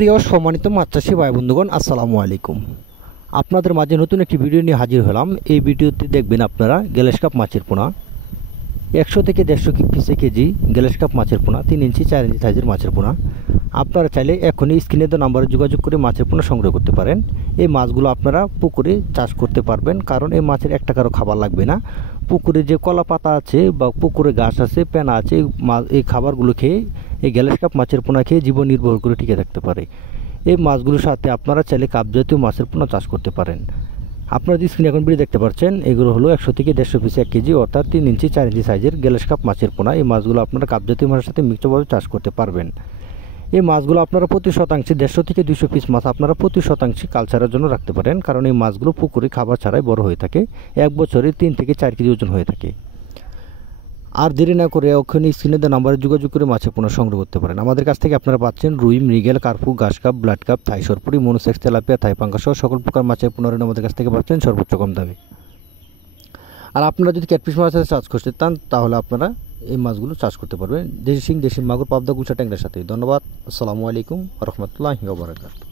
সুপ্রিয় সম্মানিত মাছ চাষী ভাই বন্ধুগণ, আসসালামু আলাইকুম। আপনাদের মাঝে নতুন একটি ভিডিও নিয়ে হাজির হলাম। এই ভিডিওতে দেখবেন আপনারা গ্লাস কাপ মাছের পোনা 100 থেকে 150 পিসে কেজি গ্লাস কাপ মাছের পোনা 3 ইঞ্চি 4 ইঞ্চি সাইজের মাছের পোনা। আপনারা চাইলে এখনই স্ক্রিনে দেওয়া নাম্বারে যোগাযোগ করে মাছের পোনা সংগ্রহ করতে পারেন। এই মাছগুলো আপনারা পুকুরে চাষ করতে পারবেন, কারণ এই মাছের একটা কারো খাবার লাগবে না। পুকুরে যে কলা পাতা আছে বা পুকুরে ঘাস আছে, পেনা আছে, এই খাবারগুলো খেয়ে এই গ্লাস কাপ মাছের পোনা খেয়ে জীবন নির্ভর করে টিকে থাকতে পারে। এই মাছগুলোর সাথে আপনারা চাইলে কাপ জাতীয় মাছের পোনা চাষ করতে পারেন। আপনারা যে স্ক্রিনে এখন ভিডিও দেখতে পাচ্ছেন, এগুলো হলো 100 থেকে 150 পিস 1 কেজি অর্থাৎ 3 ইঞ্চি 4 ইঞ্চি সাইজের গ্লাস কাপ মাছের পোনা। এই মাছগুলো আপনারা কাপ জাতীয় মাছের সাথে মিক্সভাবে চাষ করতে পারবেন। এই মাছগুলো আপনারা প্রতি শতাংশে 150 থেকে 200 পিস মাছ আপনারা প্রতি শতাংশে কালচারের জন্য রাখতে পারেন, কারণ এই মাছগুলো পুকুরে খাবার ছাড়াই বড় হয়ে থাকে। এক বছরে 3 থেকে 4 কেজি ওজন হয়ে থাকে। আর দেরি না করে ওখানে স্ক্রিনে দেওয়া নাম্বারে যোগাযোগ করে মাছের পোনা সংগ্রহ করতে পারেন। আমাদের কাছ থেকে আপনারা পাচ্ছেন রুই, মৃগেল, কার্পু, ঘাস কাপ, ব্লাড কাপ, থাই সরপুরি, মনোসেক্স, তেলাপিয়া, থাই পাঙ্কা সহ সকল প্রকার মাছের পোনা আমাদের কাছ থেকে পাচ্ছেন সর্বোচ্চ কম দামে। আর আপনারা যদি ক্যাটফিশ মাছের সাথে চাষ করতে চান, তাহলে আপনারা এই মাছগুলো চাষ করতে পারবেন দেশি শিং, দেশি মাগুর, পাবদা, গুলশা, ট্যাংরার সাথে। ধন্যবাদ। আসসালামু আলাইকুম ওয়া রাহমাতুল্লাহি ওয়া বারাকাতুহু।